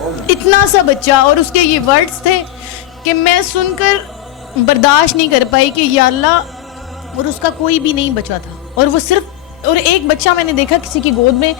اتنا سا بچہ, اور اس کے یہ ورڈز تھے کہ میں سن کر برداشت نہیں کر پائی کہ یا اللہ, اور اس کا کوئی بھی نہیں بچا تھا, اور وہ صرف, اور ایک بچہ میں نے دیکھا کسی کی گود میں,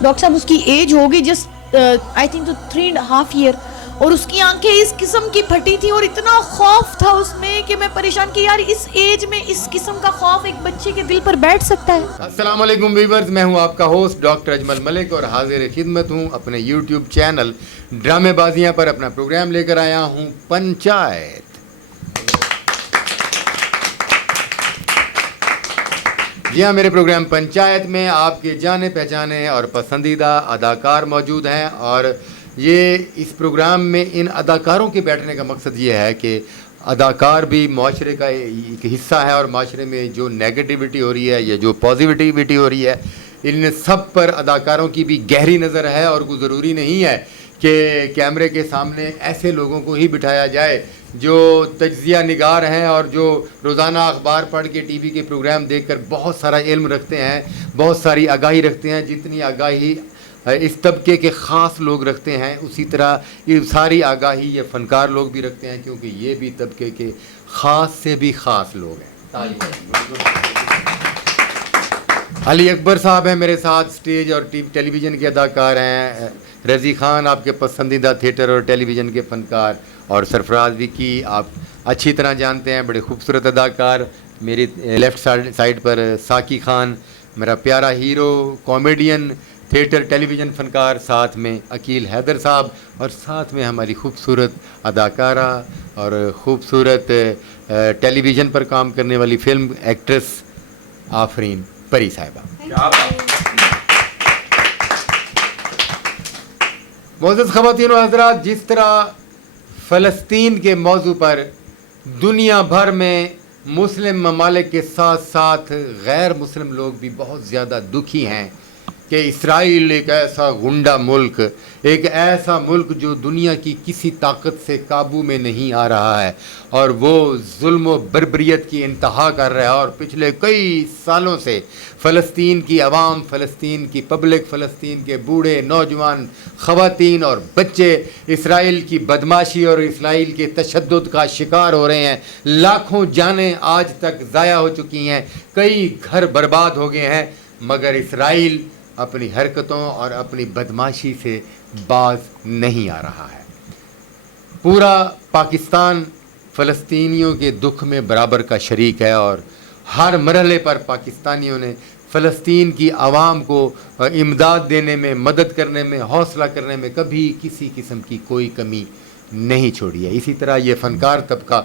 ڈاکٹر صاحب اس کی ایج ہوگی جسٹ آئی تھنک تو 3.5 ایئر, اور اس کی آنکھیں اس قسم کی پھٹی تھی, اور اتنا خوف تھا اس میں کہ میں پریشان کہ یار اس ایج میں اس قسم کا خوف ایک بچے کے دل پر بیٹھ سکتا ہے. السلام علیکم ویورز, میں ہوں آپ کا ہوسٹ ڈاکٹر اجمل ملک اور حاضر خدمت ہوں اپنے یوٹیوب چینل ڈرامے بازیاں پر. اپنا پروگرام لے کر آیا ہوں پنچایت. جی ہاں, میرے پروگرام پنچایت میں آپ کے جانے پہچانے اور پسندیدہ اداکار موجود ہیں, اور یہ اس پروگرام میں ان اداکاروں کے بیٹھنے کا مقصد یہ ہے کہ اداکار بھی معاشرے کا ایک حصہ ہے, اور معاشرے میں جو نیگیٹیوٹی ہو رہی ہے یا جو پازیٹیوٹی ہو رہی ہے, ان سب پر اداکاروں کی بھی گہری نظر ہے. اور کوئی ضروری نہیں ہے کہ کیمرے کے سامنے ایسے لوگوں کو ہی بٹھایا جائے جو تجزیہ نگار ہیں اور جو روزانہ اخبار پڑھ کے ٹی وی کے پروگرام دیکھ کر بہت سارا علم رکھتے ہیں, بہت ساری آگاہی رکھتے ہیں. جتنی آگاہی اس طبقے کے خاص لوگ رکھتے ہیں, اسی طرح یہ ساری آگاہی یہ فنکار لوگ بھی رکھتے ہیں, کیونکہ یہ بھی طبقے کے خاص سے بھی خاص لوگ ہیں. علی اکبر صاحب ہیں میرے ساتھ, اسٹیج اور ٹیلی ویژن کے اداکار ہیں. رضی خان آپ کے پسندیدہ تھیٹر اور ٹیلی ویژن کے فنکار, اور سرفراز وکی آپ اچھی طرح جانتے ہیں, بڑے خوبصورت اداکار. میری لیفٹ سائڈ پر ساکی خان, میرا پیارا ہیرو, کامیڈین, تھیٹر ٹیلی ویژن فنکار. ساتھ میں عقیل حیدر صاحب, اور ساتھ میں ہماری خوبصورت اداکارہ اور خوبصورت ٹیلی ویژن پر کام کرنے والی فلم ایکٹریس آفرین پری صاحبہ. معزز خواتین و حضرات, جس طرح فلسطین کے موضوع پر دنیا بھر میں مسلم ممالک کے ساتھ ساتھ غیر مسلم لوگ بھی بہت زیادہ دکھی ہیں کہ اسرائیل ایک ایسا غنڈہ ملک, ایک ایسا ملک جو دنیا کی کسی طاقت سے قابو میں نہیں آ رہا ہے, اور وہ ظلم و بربریت کی انتہا کر رہا ہے. اور پچھلے کئی سالوں سے فلسطین کی عوام, فلسطین کی پبلک, فلسطین کے بوڑھے, نوجوان, خواتین اور بچے اسرائیل کی بدماشی اور اسرائیل کے تشدد کا شکار ہو رہے ہیں. لاکھوں جانیں آج تک ضائع ہو چکی ہیں, کئی گھر برباد ہو گئے ہیں, مگر اسرائیل اپنی حرکتوں اور اپنی بدماشی سے باز نہیں آ رہا ہے. پورا پاکستان فلسطینیوں کے دکھ میں برابر کا شریک ہے, اور ہر مرحلے پر پاکستانیوں نے فلسطین کی عوام کو امداد دینے میں, مدد کرنے میں, حوصلہ کرنے میں کبھی کسی قسم کی کوئی کمی نہیں چھوڑی ہے. اسی طرح یہ فنکار طبقہ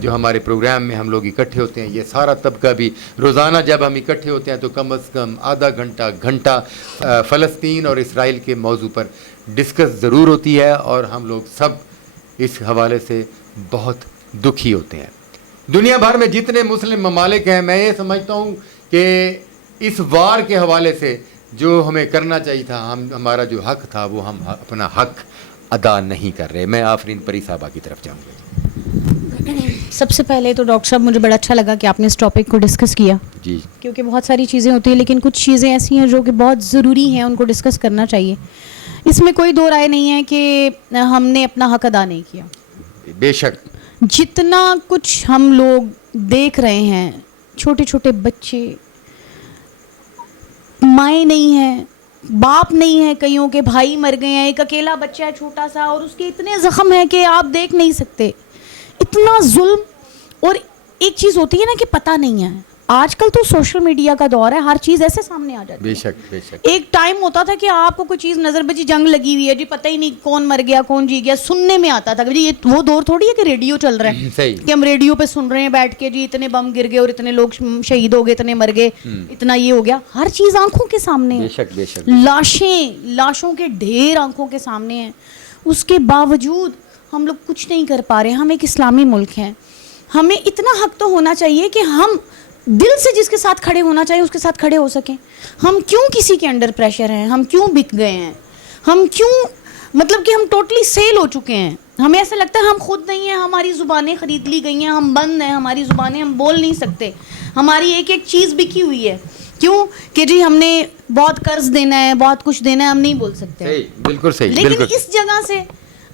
جو ہمارے پروگرام میں ہم لوگ اکٹھے ہوتے ہیں, یہ سارا طبقہ بھی روزانہ جب ہم اکٹھے ہوتے ہیں تو کم از کم آدھا گھنٹہ فلسطین اور اسرائیل کے موضوع پر ڈسکس ضرور ہوتی ہے, اور ہم لوگ سب اس حوالے سے بہت دکھی ہوتے ہیں. دنیا بھر میں جتنے مسلم ممالک ہیں, میں یہ سمجھتا ہوں کہ اس وار کے حوالے سے جو ہمیں کرنا چاہیے تھا, ہمارا جو حق تھا, وہ ہم اپنا حق ادا نہیں کر رہے. میں آفرین پری صاحبہ کی طرف جاؤں گا. سب سے پہلے تو ڈاکٹر صاحب مجھے بڑا اچھا لگا کہ آپ نے اس ٹاپک کو ڈسکس کیا, جی, کیونکہ بہت ساری چیزیں ہوتی ہیں لیکن کچھ چیزیں ایسی ہیں جو کہ بہت ضروری ہیں, ان کو ڈسکس کرنا چاہیے. اس میں کوئی دو رائے نہیں ہے کہ ہم نے اپنا حق ادا نہیں کیا. بے شک جتنا کچھ ہم لوگ دیکھ رہے ہیں, چھوٹے چھوٹے بچے, مائیں نہیں ہیں, باپ نہیں ہے, کئیوں کے بھائی مر گئے ہیں, ایک اکیلا بچہ ہے چھوٹا سا, اور اس کے اتنے زخم ہیں کہ آپ دیکھ نہیں سکتے. اتنا ظلم. اور ایک چیز ہوتی ہے نا کہ پتہ نہیں ہے, آج کل تو سوشل میڈیا کا دور ہے, ہر چیز ایسے سامنے آ جاتی ہے. بے شک بے شک. ایک ٹائم ہوتا تھا کہ آپ کو کوئی چیز نظر بچی, جنگ لگی ہوئی ہے جی, پتہ ہی نہیں کون مر گیا کون جی گیا, سننے میں آتا تھا. جی یہ وہ دور تھوڑی ہے کہ ریڈیو چل رہا ہے, صحیح, کہ ہم ریڈیو پہ سن رہے ہیں بیٹھ کے, جی اتنے بم گر گئے اور اتنے لوگ شہید ہو گئے, اتنے مر گئے, اتنا یہ ہو گیا. ہر چیز آنکھوں کے سامنے ہے. بے شک بے شک. لاشوں کے ڈھیر آنکھوں کے سامنے ہیں. اس کے باوجود ہم لوگ کچھ نہیں کر پا رہے. ہم ایک اسلامی ملک ہیں, ہمیں اتنا حق تو ہونا چاہیے کہ ہم دل سے جس کے ساتھ کھڑے ہونا چاہیے اس کے ساتھ کھڑے ہو سکیں. ہم کیوں کسی کے انڈر پریشر ہیں, ہم کیوں بک گئے ہیں, ہم کیوں مطلب کہ ہم ٹوٹلی سیل ہو چکے ہیں. ہمیں ایسا لگتا ہے ہم خود نہیں ہیں, ہماری زبانیں خرید لی گئی ہیں, ہم بند ہیں, ہماری زبانیں, ہم بول نہیں سکتے, ہماری ایک ایک چیز بکی ہوئی ہے. کیوں کہ جی ہم نے بہت قرض دینا ہے, بہت کچھ دینا ہے, ہم نہیں بول سکتے. صحیح, بالکل صحیح. لیکن بالکل اس جگہ سے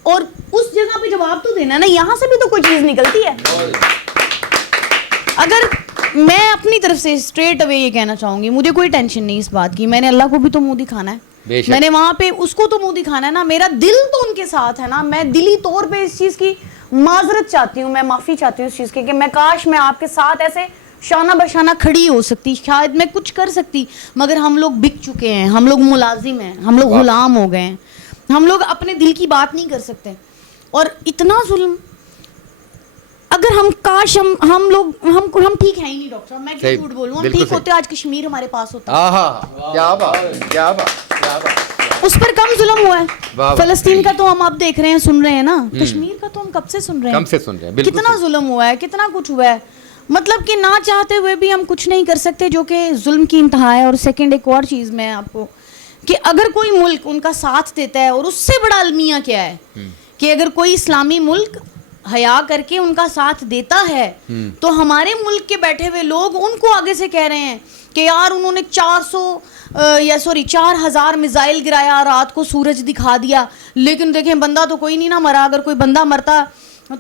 اور اس جگہ پہ جواب تو دینا نا, یہاں سے بھی تو کوئی چیز نکلتی ہے. اگر میں اپنی طرف سے اسٹریٹ اوے یہ کہنا چاہوں گی, مجھے کوئی ٹینشن نہیں اس بات کی, میں نے اللہ کو بھی تو منہ دکھانا ہے, میں نے وہاں پہ اس کو تو منہ دکھانا ہے نا, میرا دل تو ان کے ساتھ ہے نا. میں دلی طور پہ اس چیز کی معذرت چاہتی ہوں, میں معافی چاہتی ہوں اس چیز کی کہ میں کاش میں آپ کے ساتھ ایسے شانہ بشانہ کھڑی ہو سکتی, شاید میں کچھ کر سکتی, مگر ہم لوگ بک چکے ہیں, ہم لوگ ملازم ہیں, ہم لوگ غلام ہو گئے ہیں, ہم لوگ اپنے دل کی بات نہیں کر سکتے. اور اتنا ظلم, اگر ہم کاش ہم لوگ ہم ٹھیک ہیں ہی نہیں ڈاکٹر صاحب, میں کیوں جھوٹ بولوں, ہم ٹھیک ہوتے آج کشمیر ہمارے پاس ہوتا. کیا بات, کیا بات, کیا بات. اس پر کم ظلم ہوا ہے. فلسطین کا تو ہم اب دیکھ رہے ہیں, سن رہے ہیں نا, کشمیر کا تو ہم کب سے سن رہے ہیں, کتنا ظلم ہوا ہے, کتنا کچھ ہوا ہے. مطلب کہ نہ چاہتے ہوئے بھی ہم کچھ نہیں کر سکتے, جو کہ ظلم کی انتہا ہے. اور سیکنڈ ایک اور چیز میں آپ کو, کہ اگر کوئی ملک ان کا ساتھ دیتا ہے, اور اس سے بڑا المیہ کیا ہے کہ اگر کوئی اسلامی ملک حیا کر کے ان کا ساتھ دیتا ہے, تو ہمارے ملک کے بیٹھے ہوئے لوگ ان کو آگے سے کہہ رہے ہیں کہ یار انہوں نے 4,000 میزائل گرایا, رات کو سورج دکھا دیا, لیکن دیکھیں بندہ تو کوئی نہیں نا مرا. اگر کوئی بندہ مرتا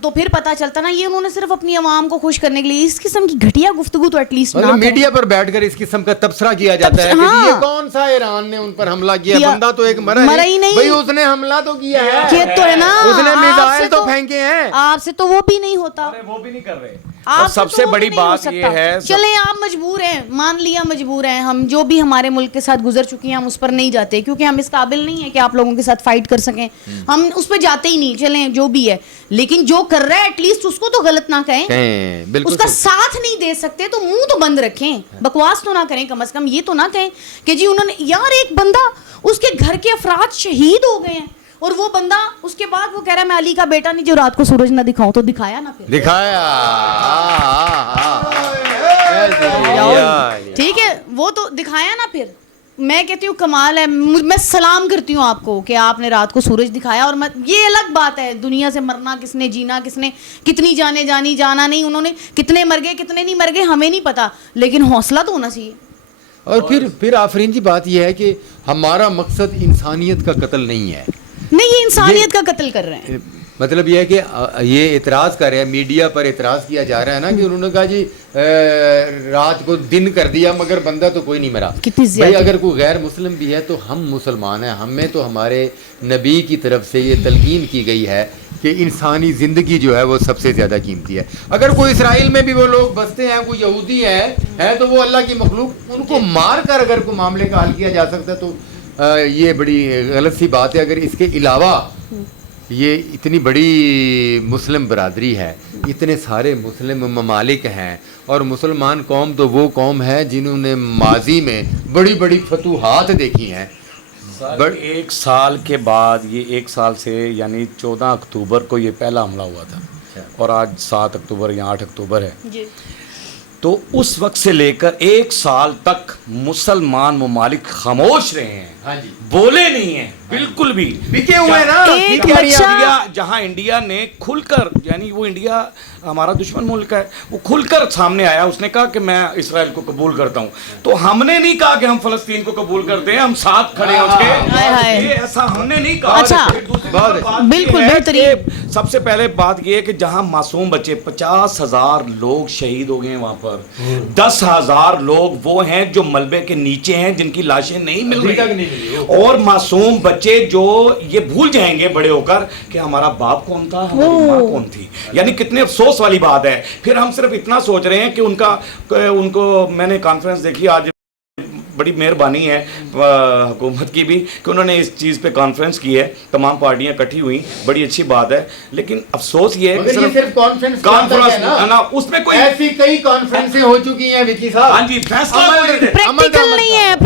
تو پھر پتا چلتا نا. یہ انہوں نے صرف اپنی عوام کو خوش کرنے کے لیے اس قسم کی گھٹیا گفتگو تو ایٹ لیسٹ نہ میڈیا پر بیٹھ کر اس قسم کا تبصرہ کیا جاتا ہے کہ یہ کون سا ایران نے ان پر حملہ کیا, بندہ تو ایک مرا ہی نہیں, بھئی اس نے حملہ تو کیا ہے, یہ تو ہے نا, اس نے میزائل تو پھینکے ہیں, آپ سے تو وہ بھی نہیں ہوتا, وہ بھی نہیں کر رہے. اور سب سے بڑی بات یہ ہے, چلیں آپ مجبور ہیں, مان لیا مجبور ہیں ہم, جو بھی ہمارے ملک کے ساتھ گزر چکی ہیں ہم اس پر نہیں جاتے, کیونکہ ہم اس قابل نہیں ہیں کہ آپ لوگوں کے ساتھ فائٹ کر سکیں, ہم اس پہ جاتے ہی نہیں. چلیں جو بھی ہے, لیکن جو کر رہا ہے ایٹ لیسٹ اس کو تو غلط نہ کہیں, اس کا ساتھ نہیں دے سکتے تو منہ تو بند رکھیں, بکواس تو نہ کریں, کم از کم یہ تو نہ کہیں کہ جی انہوں نے, یار ایک بندہ اس کے گھر کے افراد شہید ہو گئے ہیں, اور وہ بندہ اس کے بعد وہ کہہ رہا ہے میں علی کا بیٹا نہیں جو رات کو سورج نہ دکھاؤں, تو دکھایا نا, پھر دکھایا, ٹھیک ہے, وہ تو دکھایا نا. پھر میں کہتی ہوں کمال ہے, میں سلام کرتی ہوں آپ کو کہ آپ نے رات کو سورج دکھایا. اور یہ الگ بات ہے, دنیا سے مرنا کس نے, جینا کس نے, کتنی جانے جانی, جانا نہیں, انہوں نے کتنے مر گئے کتنے نہیں مر گئے ہمیں نہیں پتا, لیکن حوصلہ تو ہونا چاہیے. اور پھر آفرین جی بات یہ ہے کہ ہمارا مقصد انسانیت کا قتل نہیں ہے, نہیں یہ انسانیت کا قتل کر رہے ہیں. مطلب یہ ہے کہ یہ اعتراض کر رہے ہیں, میڈیا پر اعتراض کیا جا رہا ہے نا کہ انہوں نے کہا جی رات کو دن کر دیا مگر بندہ تو کوئی نہیں مرا. بھائی اگر کوئی غیر مسلم بھی ہے تو ہم مسلمان ہیں, ہمیں تو ہمارے نبی کی طرف سے یہ تلقین کی گئی ہے کہ انسانی زندگی جو ہے وہ سب سے زیادہ قیمتی ہے. اگر کوئی اسرائیل میں بھی وہ لوگ بستے ہیں, کوئی یہودی ہے تو وہ اللہ کی مخلوق, ان کو مار کر اگر کوئی معاملے کا حل کیا جا سکتا ہے تو یہ بڑی غلط سی بات ہے. اگر اس کے علاوہ یہ اتنی بڑی مسلم برادری ہے, اتنے سارے مسلم ممالک ہیں, اور مسلمان قوم تو وہ قوم ہے جنہوں نے ماضی میں بڑی بڑی فتوحات دیکھی ہیں. ایک سال کے بعد, یہ ایک سال سے یعنی 14 اکتوبر کو یہ پہلا حملہ ہوا تھا, اور آج 7 اکتوبر یا 8 اکتوبر ہے, تو اس وقت سے لے کر ایک سال تک مسلمان ممالک خاموش رہے ہیں, بولے نہیں ہیں بالکل بھی. بکے ہوئے نا, جہاں انڈیا نے کھل کر, یعنی وہ انڈیا ہمارا دشمن ملک ہے, وہ کھل کر سامنے آیا, اس نے کہا کہ میں اسرائیل کو قبول کرتا ہوں, تو ہم نے نہیں کہا کہ ہم فلسطین کو قبول کرتے ہیں, ہم ساتھ کھڑے ہیں اس کے, یہ ایسا ہم نے نہیں کہا. بالکل بہترین. سب سے پہلے بات یہ ہے کہ جہاں معصوم بچے 50,000 لوگ شہید ہو گئے ہیں, وہاں پر 10,000 لوگ وہ ہیں جو ملبے کے نیچے ہیں, جن کی لاشیں نہیں مل رہی, اور معصوم بچے جو یہ بھول جائیں گے بڑے ہو کر کہ ہمارا باپ کون تھا, ہماری ماں کون تھی. یعنی کتنے افسوس والی بات ہے. پھر ہم صرف اتنا سوچ رہے ہیں کہ ان کو میں نے کانفرنس دیکھی آج, بڑی مہربانی ہے حکومت کی بھی کہ انہوں نے اس چیز پہ کانفرنس کی ہے, تمام پارٹیاں اکٹھی ہوئیں, بڑی اچھی بات ہے. لیکن افسوس یہ ہے کہ صرف کانفرنس نا, اس میں کوئی ایسی کئی کانفرنسیں ہو چکی ہیں وکی صاحب. ہاں جی, فیصلہ پریکٹیکل نہیں ہے,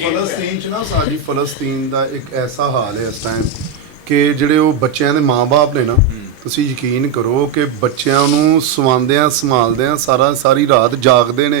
ਫਲਸਤੀਨ ਚ ਨਾ ਸਾਡੀ ਫਲਸਤੀਨ ਦਾ ਇੱਕ ਐਸਾ ਹਾਲ ਹੈ ਇਸ ਟਾਈਮ ਕਿ ਜਿਹੜੇ ਉਹ ਬੱਚਿਆਂ ਦੇ ਮਾਂ-ਬਾਪ ਨੇ ਨਾ, ਤੁਸੀਂ ਯਕੀਨ ਕਰੋ ਕਿ ਬੱਚਿਆਂ ਨੂੰ ਸਵਾਉਂਦਿਆਂ ਸੰਭਾਲਦਿਆਂ ਸਾਰੀ ਰਾਤ ਜਾਗਦੇ ਨੇ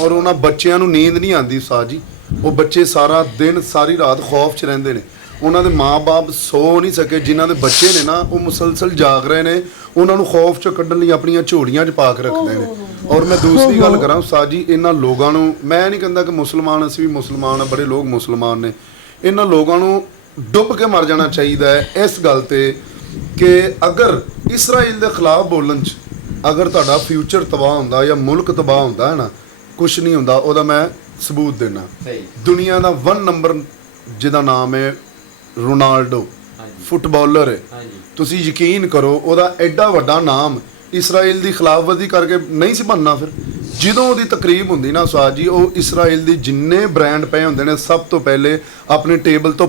ਔਰ ਉਹਨਾਂ ਬੱਚਿਆਂ ਨੂੰ ਨੀਂਦ ਨਹੀਂ ਆਉਂਦੀ ਸਾਜੀ। ਉਹ ਬੱਚੇ ਸਾਰਾ ਦਿਨ ਸਾਰੀ ਰਾਤ ਖੌਫ 'ਚ ਰਹਿੰਦੇ ਨੇ, ਉਹਨਾਂ ਦੇ ਮਾਂ-ਬਾਪ ਸੋ ਨਹੀਂ ਸਕੇ, ਜਿਨ੍ਹਾਂ ਦੇ ਬੱਚੇ ਨੇ ਨਾ ਉਹ ਮੁਸਲਸਲ ਜਾਗ ਰਹੇ ਨੇ, ਉਹਨਾਂ ਨੂੰ ਖੌਫ 'ਚੋਂ ਕੱਢਣ ਲਈ ਆਪਣੀਆਂ ਝੋਲੀਆਂ 'ਚ ਪਾ ਕੇ ਰੱਖਦੇ ਨੇ। ਔਰ ਮੈਂ ਦੂਸਰੀ ਗੱਲ ਕਰਾਂ ਸਾਜੀ, ਇਹਨਾਂ ਲੋਕਾਂ ਨੂੰ, ਮੈਂ ਨਹੀਂ ਕਹਿੰਦਾ ਕਿ ਮੁਸਲਮਾਨ, ਅਸੀਂ ਵੀ ਮੁਸਲਮਾਨ ਆ, ਬੜੇ ਲੋਕ ਮੁਸਲਮਾਨ ਨੇ, ਇਹਨਾਂ ਲੋਕਾਂ ਨੂੰ ਡੁੱਬ ਕੇ ਮਰ ਜਾਣਾ ਚਾਹੀਦਾ ਹੈ ਇਸ ਗੱਲ ਤੇ ਕਿ ਅਗਰ ਇਸਰਾਈਲ ਦੇ ਖਿਲਾਫ ਬੋਲਣ 'ਚ ਅਗਰ ਤੁਹਾਡਾ ਫਿਊਚਰ ਤਬਾਹ ਹੁੰਦਾ ਜਾਂ ਮੁਲਕ ਤਬਾਹ ਹੁੰਦਾ ਹੈ ਨਾ, ਕੁਛ ਨਹੀਂ ਹੁੰਦਾ, ਉਹਦਾ ਮੈਂ ਸਬੂਤ ਦੇਣਾ। ਦੁਨੀਆ ਦਾ 1 ਨੰਬਰ ਜਿਹਦਾ ਨਾਮ ਹੈ ਰੋਨਾਲਡੋ, ਫੁੱਟਬਾਲਰ ਹੈ, ਤੁਸੀਂ ਯਕੀਨ ਕਰੋ ਉਹਦਾ ਐਡਾ ਵੱਡਾ ਨਾਮ ਇਸਰਾਈਲ ਦੀ ਖਿਲਾਫਵਰਜ਼ੀ ਕਰਕੇ ਨਹੀਂ ਸੀ ਬਣਨਾ। ਫਿਰ ਜਦੋਂ ਉਹਦੀ ਤਕਰੀਬ ਹੁੰਦੀ ਨਾ ਉਸਤਾਦ ਜੀ, ਉਹ ਇਸਰਾਈਲ ਦੀ ਜਿੰਨੇ ਬ੍ਰਾਂਡ ਪਏ ਹੁੰਦੇ ਨੇ ਸਭ ਤੋਂ ਪਹਿਲੇ ਆਪਣੇ ਟੇਬਲ ਤੋਂ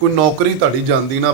ਕੋਈ ਨੌਕਰੀ ਤੁਹਾਡੀ ਜਾਂਦੀ ਨਾ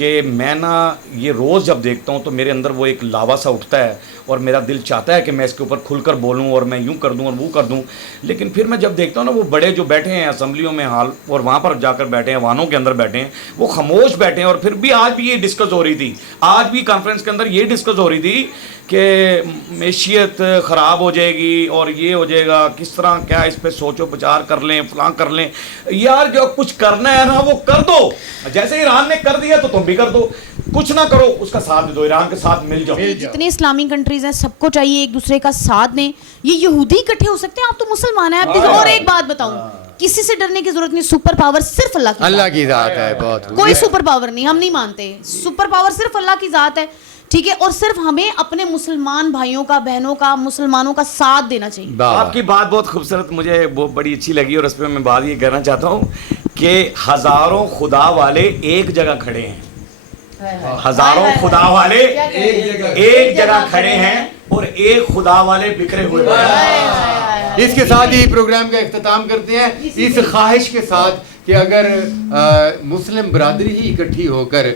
کہ میں نا یہ روز جب دیکھتا ہوں تو میرے اندر وہ ایک لاوا سا اٹھتا ہے اور میرا دل چاہتا ہے کہ میں اس کے اوپر کھل کر بولوں اور میں یوں کر دوں اور وہ کر دوں. لیکن پھر میں جب دیکھتا ہوں نا وہ بڑے جو بیٹھے ہیں اسمبلیوں میں حال اور وہاں پر جا کر بیٹھے ہیں, وانوں کے اندر بیٹھے ہیں, وہ خاموش بیٹھے ہیں. اور پھر بھی آج بھی یہ ڈسکس ہو رہی تھی, آج بھی کانفرنس کے اندر یہ ڈسکس ہو رہی تھی کہ معیشت خراب ہو جائے گی اور یہ ہو جائے گا, کس طرح کیا اس پہ سوچو بچار کر لیں, فلاں کر لیں. یار جو کچھ کرنا ہے نا وہ کر دو, جیسے ایران نے کر دیا تو تم بھی کر دو. کچھ نہ کرو اس کا ساتھ دے دو, ایران کے ساتھ مل جاؤ. جتنے اسلامی کنٹریز ہیں سب کو چاہیے ایک دوسرے کا ساتھ دیں. یہ یہودی اکٹھے ہو سکتے ہیں, آپ تو مسلمان ہیں. اور ایک بات بتاؤں, کسی سے ڈرنے کی ضرورت نہیں. سپر پاور صرف اللہ کی ذات ہے. بہت کوئی سپر پاور نہیں, ہم نہیں مانتے. سپر پاور صرف اللہ کی ذات ہے, ٹھیک ہے. اور صرف ہمیں اپنے مسلمان بھائیوں کا, بہنوں کا, مسلمانوں کا ساتھ دینا چاہیے. آپ کی بات بہت خوبصورت, مجھے وہ بڑی اچھی لگی اور اس پہ میں بات یہ کہنا چاہتا ہوں کہ ہزاروں خدا والے ایک جگہ کھڑے ہیں, ہزاروں خدا والے ایک جگہ کھڑے ہیں اور ایک خدا والے بکھرے ہوئے ہیں. اس کے ساتھ ہی پروگرام کا اختتام کرتے ہیں اس خواہش کے ساتھ کہ اگر مسلم برادری ہی اکٹھی ہو کر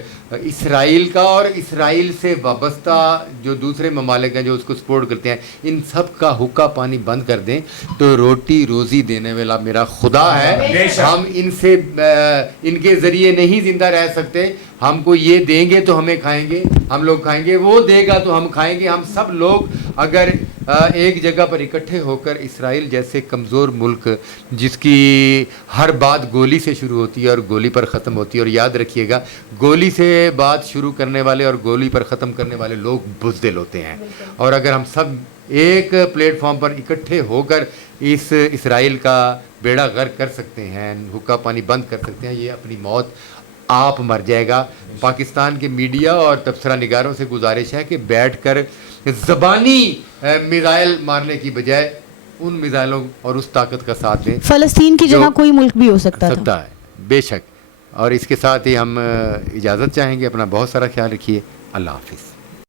اسرائیل کا اور اسرائیل سے وابستہ جو دوسرے ممالک ہیں جو اس کو سپورٹ کرتے ہیں, ان سب کا حقہ پانی بند کر دیں تو روٹی روزی دینے والا میرا خدا ہے. ہم ان کے ذریعے نہیں زندہ رہ سکتے. ہم کو یہ دیں گے تو ہمیں کھائیں گے, ہم لوگ کھائیں گے, وہ دے گا تو ہم کھائیں گے. ہم سب لوگ اگر ایک جگہ پر اکٹھے ہو کر اسرائیل جیسے کمزور ملک جس کی ہر بات گولی سے شروع ہوتی ہے اور گولی پر ختم ہوتی ہے, اور یاد رکھیے گا گولی سے بات شروع کرنے والے اور گولی پر ختم کرنے والے لوگ بزدل ہوتے ہیں. اور اگر ہم سب ایک پلیٹ فارم پر اکٹھے ہو کر اس اسرائیل کا بیڑا غرق کر سکتے ہیں, حقہ پانی بند کر سکتے ہیں, یہ اپنی موت آپ مر جائے گا. پاکستان کے میڈیا اور تبصرہ نگاروں سے گزارش ہے کہ بیٹھ کر زبانی میزائل مارنے کی بجائے ان میزائلوں اور اس طاقت کا ساتھ دیں. فلسطین کی جگہ کوئی ملک بھی ہو سکتا ہے, بے شک. اور اس کے ساتھ ہی ہم اجازت چاہیں گے. اپنا بہت سارا خیال رکھیے. اللہ حافظ.